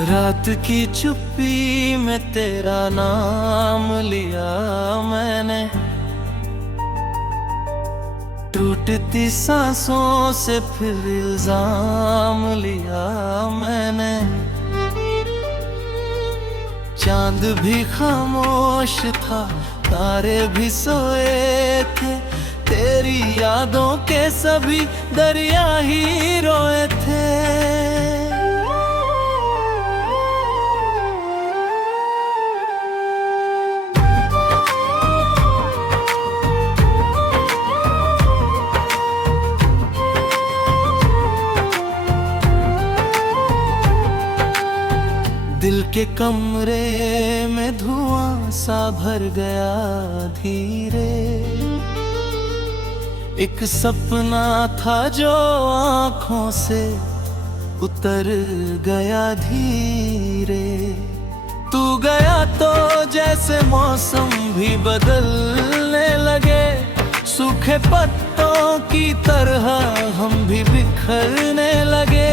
रात की चुप्पी में तेरा नाम लिया मैंने, टूटती सांसों से फिर इल्जाम लिया मैंने। चांद भी खामोश था, तारे भी सोए थे, तेरी यादों के सभी दरिया ही रोए थे। दिल के कमरे में धुआं सा भर गया धीरे, एक सपना था जो आँखों से उतर गया धीरे। तू गया तो जैसे मौसम भी बदलने लगे, सूखे पत्तों की तरह हम भी बिखरने लगे।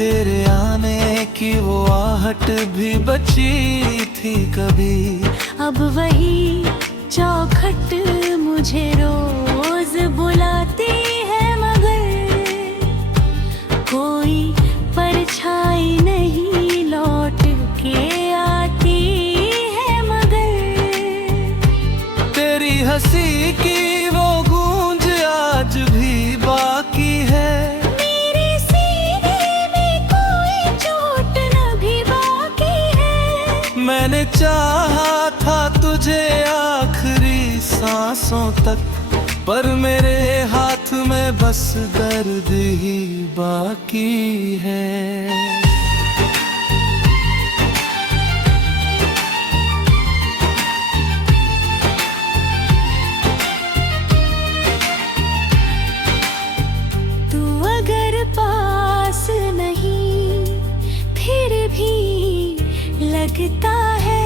तेरे आने की वो आहट भी बची थी कभी, अब वही चौखट मुझे रोज बुलाती है, मगर कोई परछाई नहीं लौट के आती है। मगर तेरी हंसी की वो गूंज आज भी बाकी है, मैंने चाहा था तुझे आखिरी सांसों तक, पर मेरे हाथ में बस दर्द ही बाकी है। तू अगर पास नहीं फिर भी लगता है,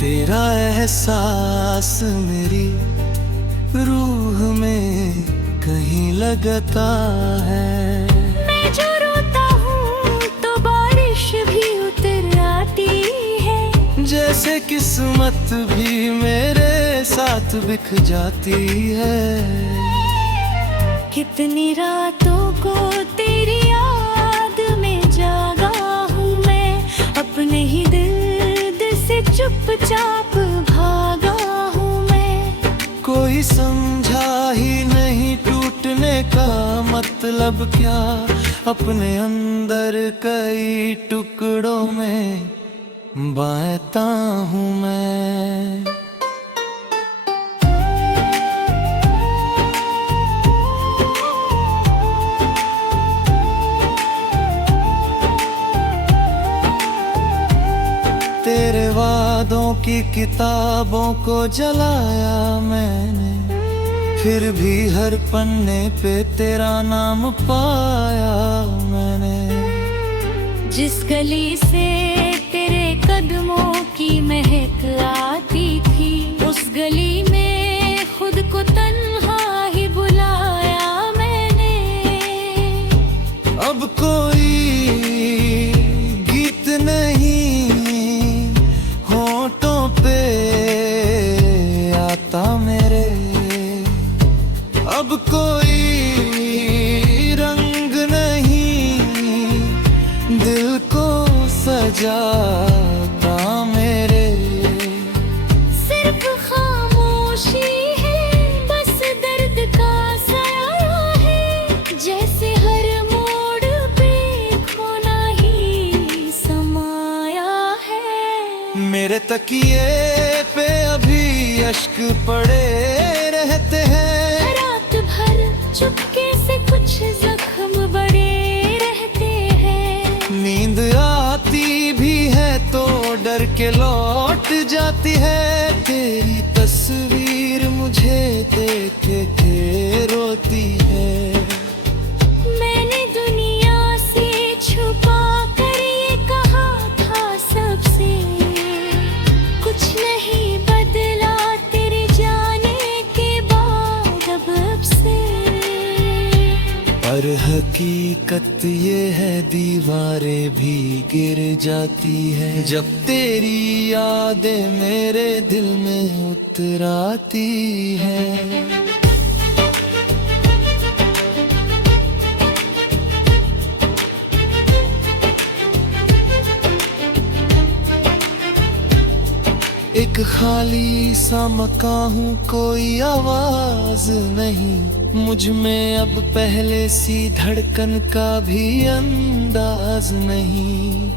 तेरा एहसास मेरी रूह में कहीं लगता है। मैं जो रोता हूँ तो बारिश भी उतर आती है, जैसे किस्मत भी मेरे साथ बिक जाती है। कितनी रातों को तेरी याद में जागा हूँ मैं, अपने ही दर्द से चुपचाप भागा हूँ मैं। कोई समझा ही नहीं टूटने का मतलब क्या, अपने अंदर कई टुकड़ों में बांटता हूँ मैं। तेरे वादों की किताबों को जलाया मैंने, फिर भी हर पन्ने पे तेरा नाम पाया मैंने। जिस गली से तेरे कदमों की महक आती थी, उस गली में खुद को तन्हा ही बुलाया मैंने। अब कोई गीत नहीं होठों पे आता मेरे, अब कोई रंग नहीं दिल को सजाता मेरे। सिर्फ खामोशी है, बस दर्द का साया है, जैसे हर मोड़ पे खोना ही समाया है। मेरे तकिए पे अभी अश्क पड़े रहते हैं, रात भर चुपके से कुछ जख्म बड़े रहते हैं। नींद आती भी है तो डर के लौट जाती है, तेरी तस्वीर मुझे देख के रोती है। मैंने दुनिया से छुपा कर ये कहा था सबसे, कुछ नहीं बदला तेरे जाने पर हकीकत ये है दीवारें भी गिर जाती है जब तेरी यादें मेरे दिल में उतर आती है। एक खाली सा मकान हूँ, कोई आवाज नहीं मुझ में अब पहले सी धड़कन का भी अंदाज नहीं।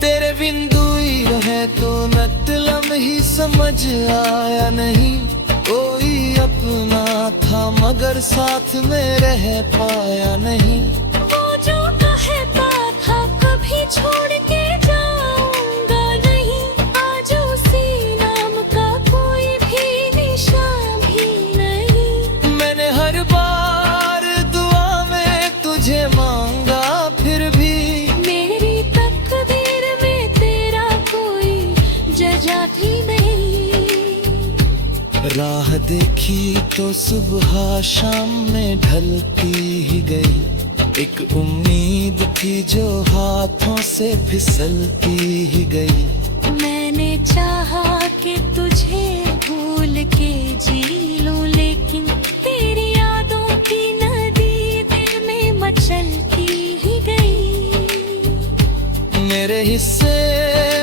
तेरे बिन दूरी रहे तो मतलब ही समझ आया नहीं। कोई अपना था मगर साथ में रह पाया नहीं। वो जो कहता था कभी छोड़ के जाऊंगा नहीं, आज उसी नाम का कोई भी निशान भी नहीं। मैंने हर बार दुआ में तुझे मांगा फिर भी मेरी तकदीर में तेरा कोई जगह थी नहीं। राह देखी तो सुबह शाम में ढलती ही गई। एक उम्मीद थी जो हाथों से फिसलती ही गई। मैंने चाहा कि तुझे भूल के जी लूं, लेकिन तेरी यादों की नदी दिल में मचलती ही गई। मेरे हिस्से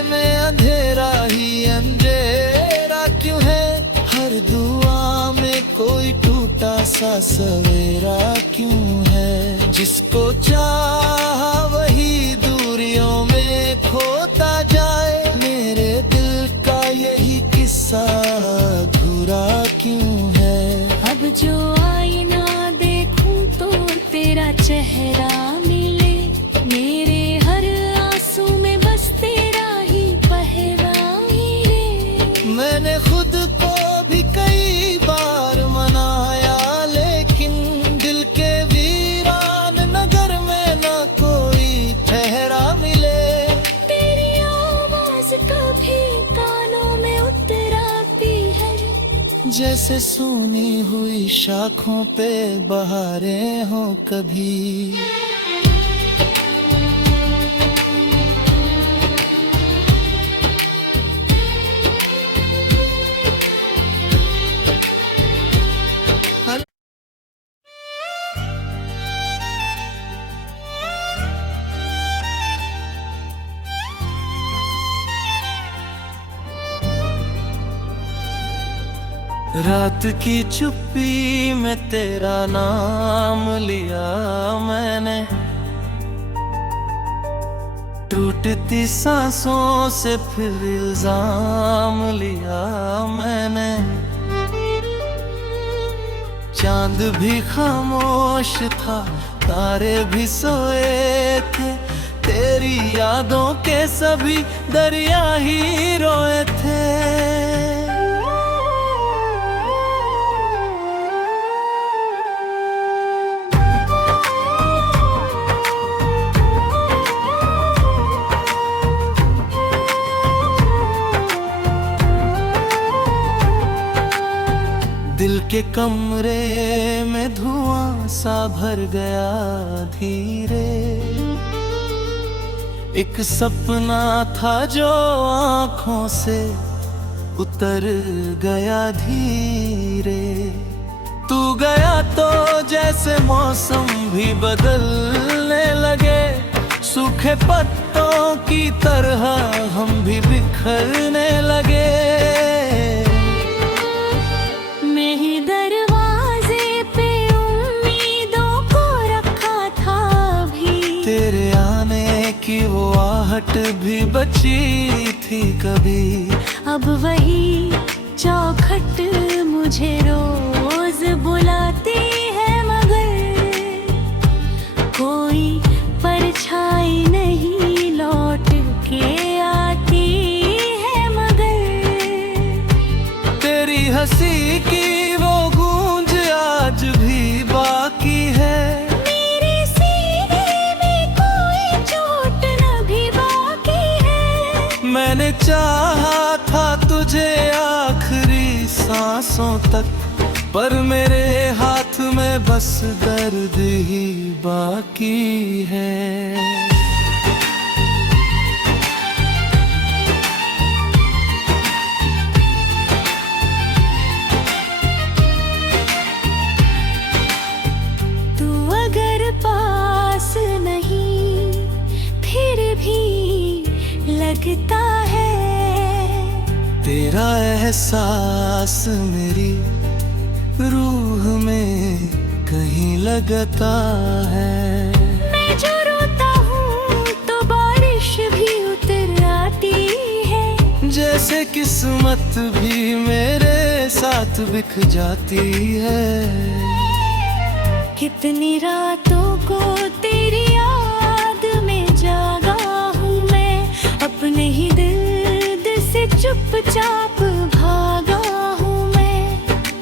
में अंधेरा ही अंधेरा क्यों है? हर दुआ में कोई टूटा सा सवेरा क्यों है? जिसको चाहा वही दूरियों में खोता जाए। मेरे दिल का यही किस्सा अधूरा क्यों है? अब जो आईना देखूं तो तेरा चेहरा मिले। मेरे हर आंसू में बस तेरा ही पहरा मिले। मैंने खुद को भी कई बार मनाया, लेकिन दिल के वीरान नगर में न कोई ठहरा मिले। तेरी आवाज कभी कानों में उतर आती है, जैसे सुनी हुई शाखों पे बहारें हो कभी। रात की चुप्पी में तेरा नाम लिया मैंने। टूटती सांसों से फिर इल्जाम लिया मैंने। चांद भी खामोश था, तारे भी सोए थे। तेरी यादों के सभी दरिया ही रोए थे। दिल के कमरे में धुआं सा भर गया धीरे। एक सपना था जो आँखों से उतर गया धीरे। तू गया तो जैसे मौसम भी बदलने लगे। सूखे पत्तों की तरह हम भी बिखरने लगे। तेरे आने की वो आहट भी बची थी कभी। अब वही चौखट मुझे रोज बुलाती है, मगर कोई परछाई नहीं लौट के आती है। मगर तेरी हंसी की वो गूंज आज भी बाकी है। मैंने चाहा था तुझे आखिरी सांसों तक पर मेरे हाथ में बस दर्द ही बाकी है। तू अगर पास नहीं फिर भी लगता है, तेरा एहसास मेरी रूह में कहीं लगता है। मैं जो रोता हूँ तो बारिश भी उतर आती है, जैसे किस्मत भी मेरे साथ बिक जाती है। कितनी रातों को तेरी याद में जागा हूँ मैं, अपने ही दर्द से चुपचाप भागा हूँ मैं।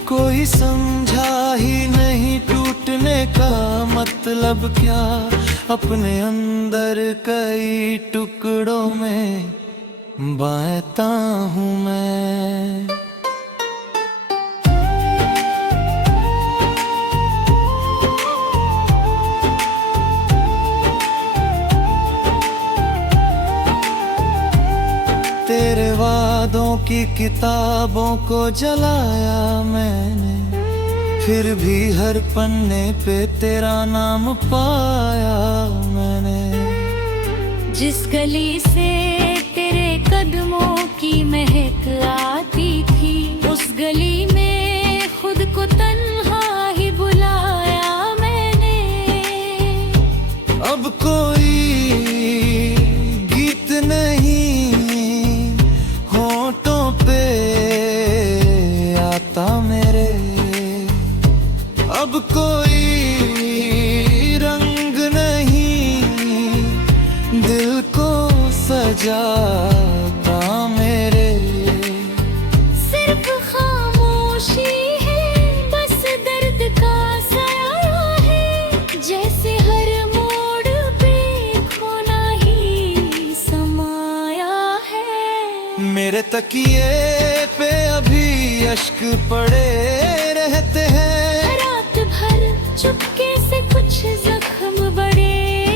कोई समझा ही नहीं टूटने का मतलब क्या, अपने अंदर कई टुकड़ों में बांटता हूँ मैं। तेरे वादों की किताबों को जलाया मैंने, फिर भी हर पन्ने पे तेरा नाम पाया मैंने। जिस गली से तेरे कदमों की महक आती थी, उस गली में खुद को तन्हा ही बुलाया मैंने। अब कोई गीत नहीं होठों पे आता मेरे, अब कोई रंग नहीं दिल को सजाता मेरे। सिर्फ खामोशी है, बस दर्द का साया है, जैसे हर मोड़ पे खोना ही समाया है। मेरे तकिए पे अभी अश्क पड़े रहते हैं, रात भर चुपके से कुछ जख्म बड़े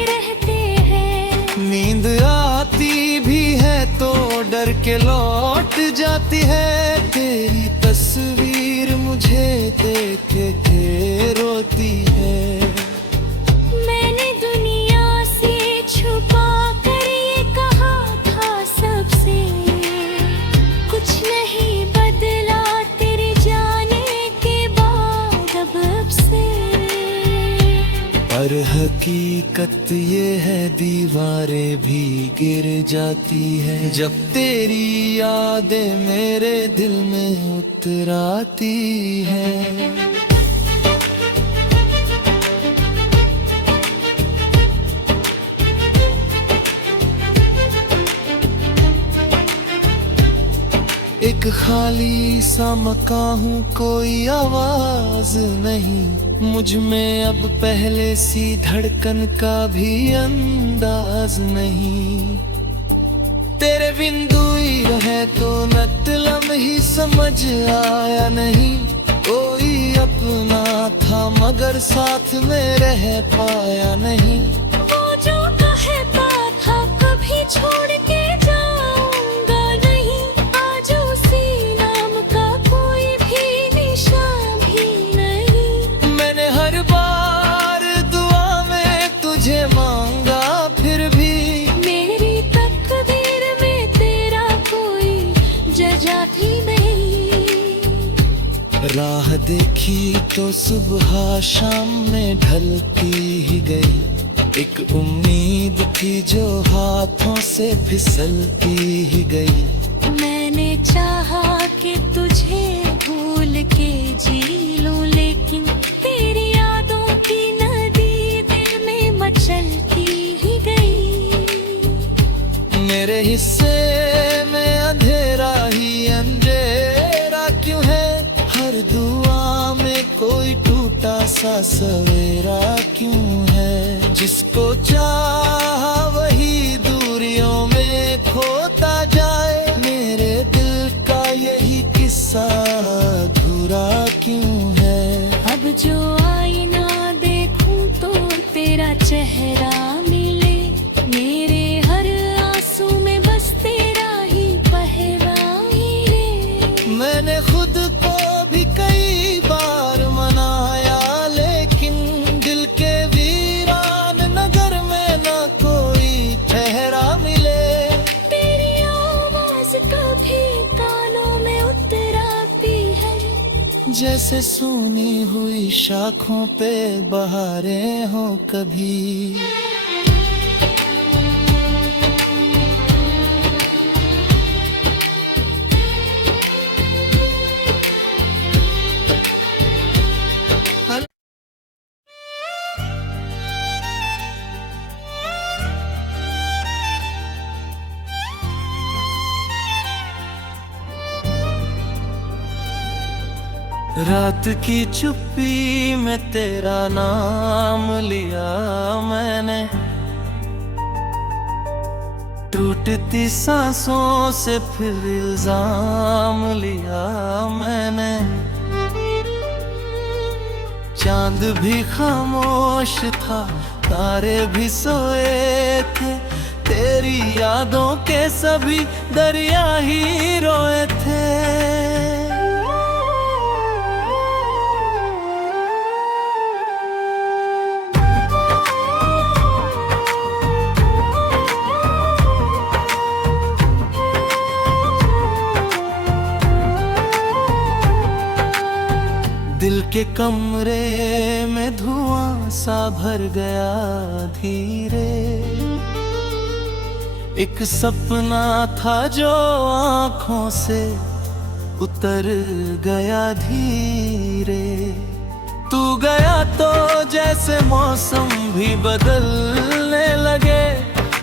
रहते हैं। नींद आती भी है तो डर के लौट जाती है। तेरी तस्वीर मुझे देख के रोती है। मैंने दुनिया से छुपा कर ये कहा था सबसे, कुछ नहीं बदला तेरे जाने के बाद अब से। पर हकीकत ये है दीवारें भी गिर जाती है, जब तेरी यादें मेरे दिल में उतर आती है। एक खाली सा मकान हूँ, कोई आवाज नहीं मुझ में अब पहले सी धड़कन का भी अंदाज नहीं। तेरे बिन दूरी रहे तो मतलब ही समझ आया नहीं, कोई अपना था मगर साथ में रह पाया नहीं। वो जो कहता था कभी छोड़ के जाऊंगा नहीं, आज उसी नाम का कोई भी निशान भी नहीं। मैंने हर बार दुआ में तुझे मांगा, फिर भी मेरी तकदीर में तेरा कोई जगह थी नहीं। राह देखी तो सुबह शाम में ढलती ही गई, एक उम्मीद थी जो हाथों से फिसलती ही गई। मैंने चाहा कि तुझे भूल के जी लूं, लेकिन तेरी यादों की नदी दिल में मचलती ही गई। मेरे हिस्से में अंधेरा ही अंधेरा क्यों है, हर दुआ में कोई टूटा सा सवेरा क्यों है। जिसको चाहा वही दूरियों में खोता जाए, मेरे दिल का यही किस्सा अधूरा क्यों है। जैसे सूनी हुई शाखों पे बहारें हो कभी। रात की चुप्पी में तेरा नाम लिया मैंने, टूटती सांसों से फिर इल्जाम लिया मैंने। चांद भी खामोश था, तारे भी सोए थे, तेरी यादों के सभी दरिया ही रोए थे। दिल के कमरे में धुआं सा भर गया धीरे, एक सपना था जो आँखों से उतर गया धीरे। तू गया तो जैसे मौसम भी बदलने लगे,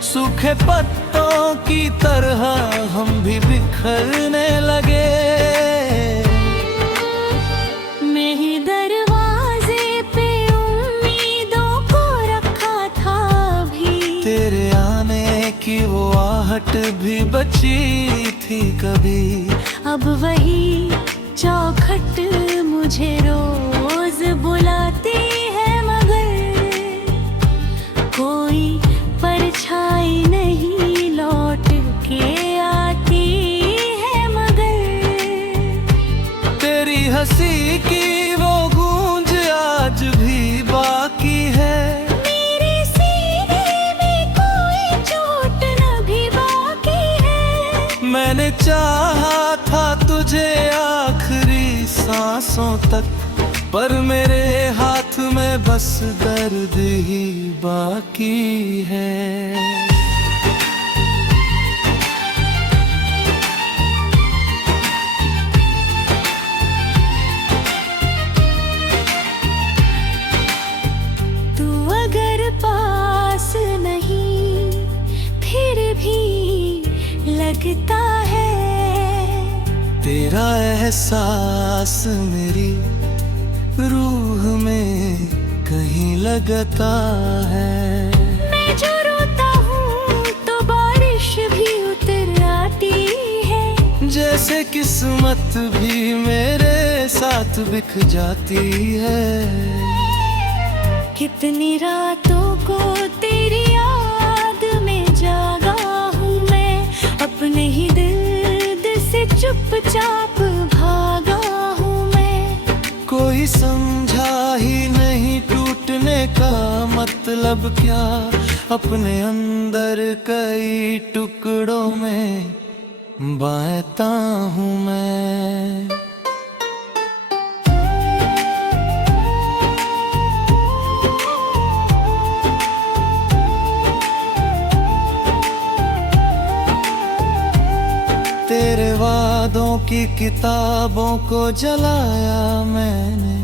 सूखे पत्तों की तरह हम भी बिखरने लगे। तेरे आने की वो आहट भी बची थी कभी, अब वही चौखट मुझे रोज बुलाती है, मगर कोई परछाई नहीं लौट के आती है। मगर तेरी हंसी की वो गूंज आज भी बाकी है, मैंने चाहा था तुझे आखिरी सांसों तक, पर मेरे हाथ में बस दर्द ही बाकी है। तू अगर पास नहीं फिर भी लगता है, तेरा एहसास मेरी रूह में कहीं लगता है। मैं जो रोता हूँ तो बारिश भी उतर आती है, जैसे किस्मत भी मेरे साथ बिक जाती है। कितनी रातों को तेरी याद में जागा हूँ मैं, अपने ही दर्द से चुपचाप भागा हूँ मैं। कोई समझा ही नहीं टूटने का मतलब क्या, अपने अंदर कई टुकड़ों में बांटता हूँ मैं। तेरे वादों की किताबों को जलाया मैंने,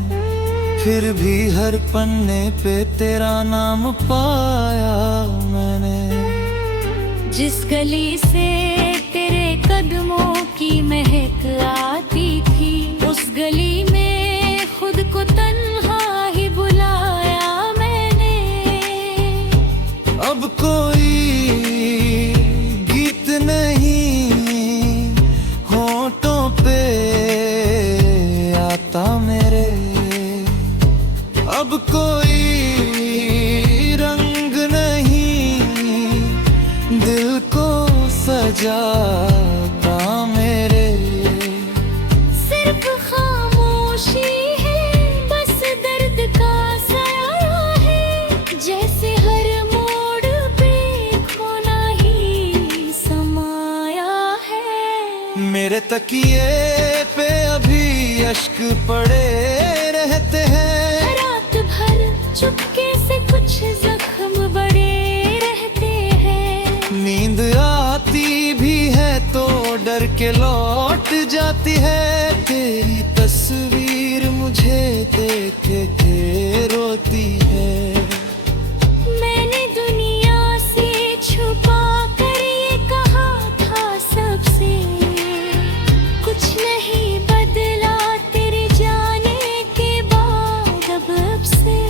फिर भी हर पन्ने पे तेरा नाम पाया मैंने। जिस गली से तेरे कदमों की महक आती थी, उस गली में खुद को तन्हा ही बुलाया मैंने। अब कोई गीत नहीं होठों पे आता मेरे, अब कोई रंग नहीं दिल को सजाता मेरे। सिर्फ खामोशी है, बस दर्द का साया है, जैसे हर मोड़ पे खोना ही समाया है। मेरे तकिए पे अभी अश्क पड़े चुपके से कुछ जख्म बड़े रहते हैं। नींद आती भी है तो डर के लौट जाती है। तेरी तस्वीर मुझे देख के रोती है। मैंने दुनिया से छुपा कर ये कहा था सबसे, कुछ नहीं बदला तेरे जाने के बाद अब से।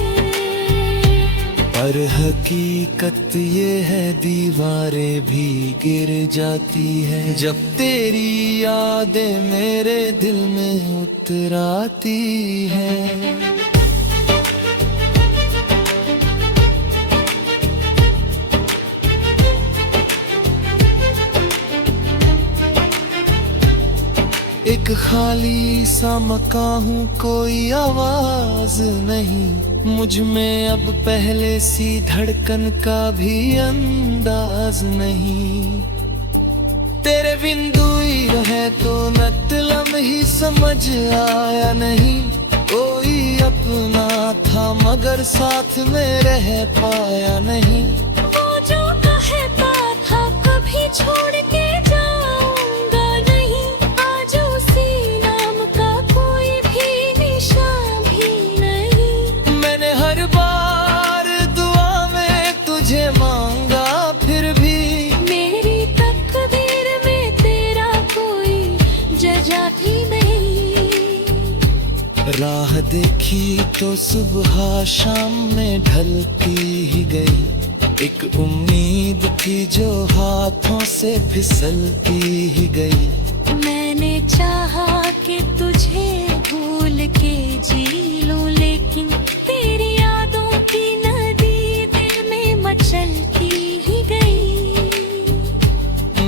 पर हकीकत ये है दीवारें भी गिर जाती है जब तेरी यादें मेरे दिल में उतर आती है। एक खाली सा मकान हूँ, कोई आवाज नहीं मुझ में अब पहले सी धड़कन का भी अंदाज नहीं। तेरे बिन दूरी रहे तो मतलब ही समझ आया नहीं। कोई अपना था मगर साथ में रह पाया नहीं। वो जो कहता था कभी छोड़ के जाऊंगा नहीं, आज उसी नाम का कोई भी निशान भी नहीं। मैंने हर बार दुआ में तुझे मांगा फिर भी मेरी तकदीर में तेरा कोई जगह थी नहीं। राह देखी तो सुबह शाम में ढलती ही गई। एक उम्मीद थी जो हाथों से फिसलती ही गई। मैंने चाहा कि तुझे भूल के जी लूं, लेकिन तेरी यादों की नदी दिल में मचलती ही गई।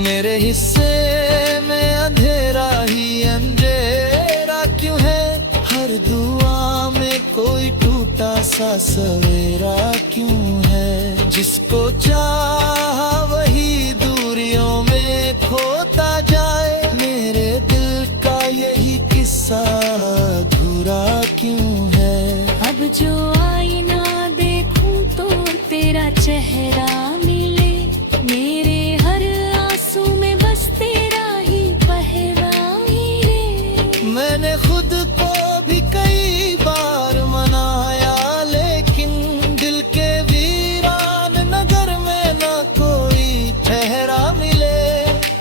मेरे हिस्से में अंधेरा ही अंधेरा क्यों है? हर दुआ में कोई टूटा सा सवेरा क्यों है? जिसको चाहा वही दूरियों में खोता जाए। मेरे दिल का यही किस्सा अधूरा क्यों है? अब जो आईना देखूं तो तेरा चेहरा मिले, मेरे हर आंसू में बस तेरा ही पहरा मिले। मैंने खुद को भी कई बार मनाया, लेकिन दिल के वीरान नगर में ना कोई ठहरा मिले।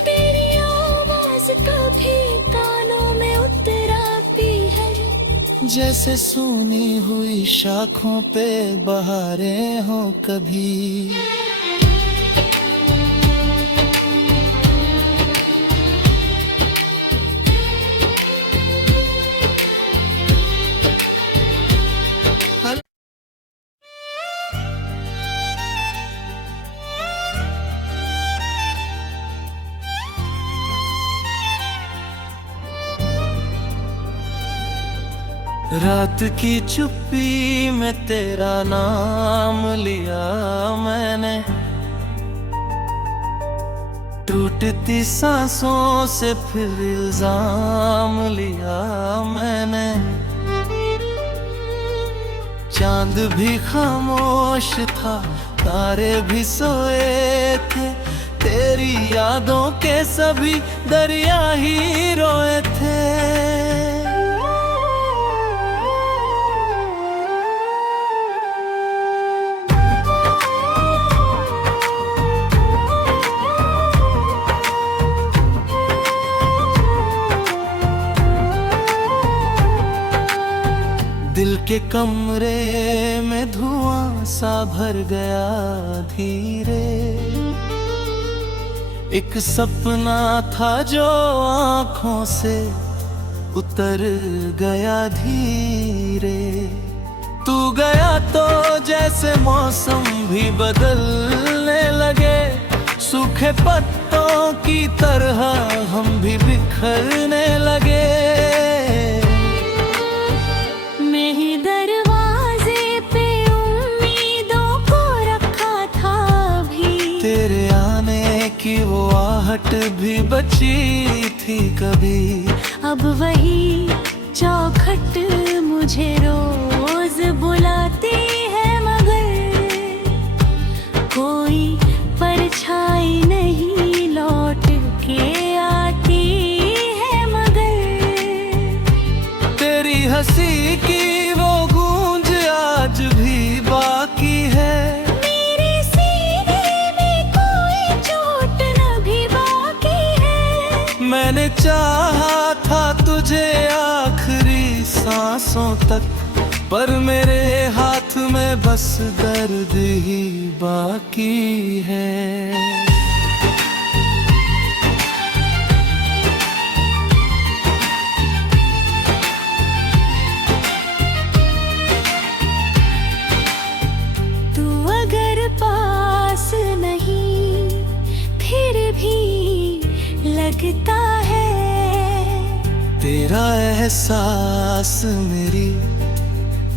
तेरी आवाज कभी कानों में उतराती है, जैसे सूनी हुई शाखों पे बहारें हो कभी। रात की चुप्पी में तेरा नाम लिया मैंने, टूटती सांसों से फिर इल्जाम लिया मैंने। चांद भी खामोश था, तारे भी सोए थे, तेरी यादों के सभी दरिया ही रोए थे। दिल के कमरे में धुआं सा भर गया धीरे। एक सपना था जो आँखों से उतर गया धीरे। तू गया तो जैसे मौसम भी बदलने लगे, सूखे पत्तों की तरह हम भी बिखरने लगे। तेरे आने की वो आहट भी बची थी कभी। अब वही चौखट मुझे रोज बुलाती है पर मेरे हाथ में बस दर्द ही बाकी है। तू अगर पास नहीं फिर भी लगता है, तेरा एहसास मेरी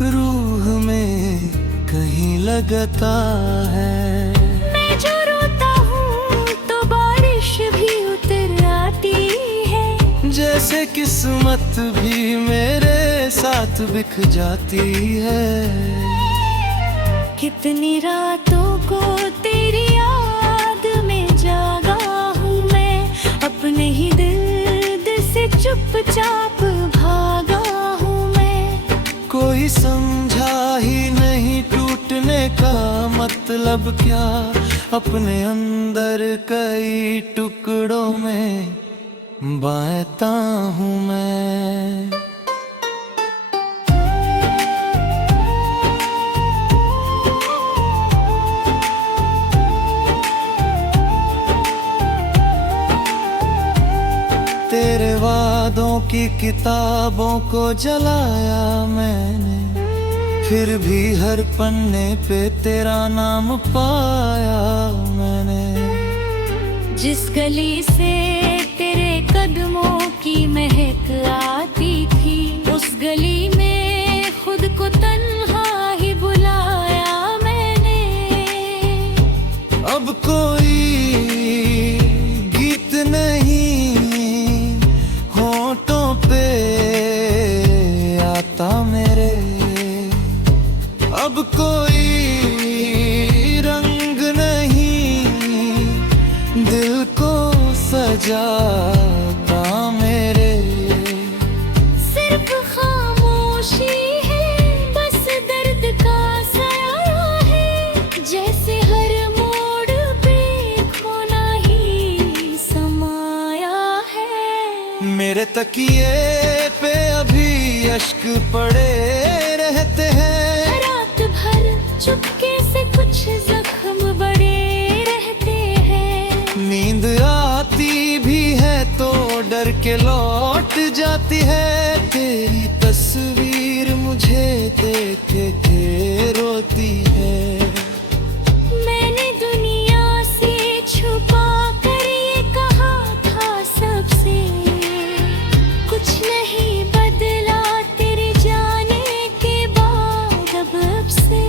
रूह में कहीं लगता है। मैं जो रोता हूँ तो बारिश भी उतर आती है, जैसे किस्मत भी मेरे साथ बिक जाती है। कितनी रातों को तेरी याद में जागा हूँ मैं, अपने ही दर्द से चुपचाप भागा हूँ मैं। कोई समझा ही नहीं टूटने का मतलब क्या, अपने अंदर कई टुकड़ों में बांटता हूँ मैं। तेरे वादों की किताबों को जलाया मैंने, फिर भी हर पन्ने पे तेरा नाम पाया मैंने। जिस गली से तेरे कदमों की महक आती थी, उस गली में खुद को तन्हा ही बुलाया मैंने। अब कोई गीत नहीं होठों पे आता मेरे, अब कोई रंग नहीं दिल को सजाता मेरे। सिर्फ खामोशी है, बस दर्द का साया है, जैसे हर मोड़ पे खोना ही समाया है। मेरे तकिए पे अभी अश्क पड़े रहते हैं, रात भर चुपके से कुछ जख्म बड़े रहते हैं। नींद आती भी है तो डर के लौट जाती है। तेरी तस्वीर मुझे देख के रोती है। मैंने दुनिया से छुपा कर ये कहा था सबसे, कुछ नहीं बदला तेरे जाने के बाद अब से।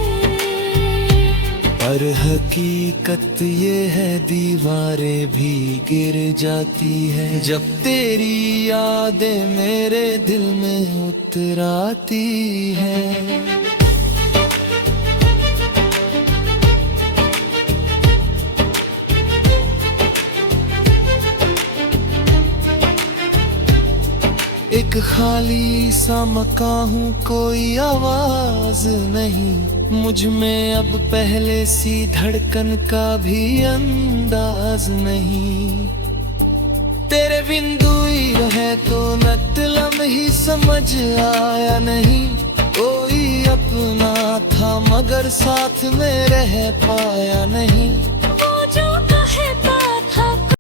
पर हकीकत ये है दीवारें भी गिर जाती है, जब तेरी यादें मेरे दिल में उतर आती है। एक खाली सा मकान हूँ, कोई आवाज नहीं मुझ में अब पहले सी धड़कन का भी अंदाज नहीं। तेरे बिन दूरी रहे तो मतलब ही समझ आया नहीं, कोई अपना था मगर साथ में रह पाया नहीं।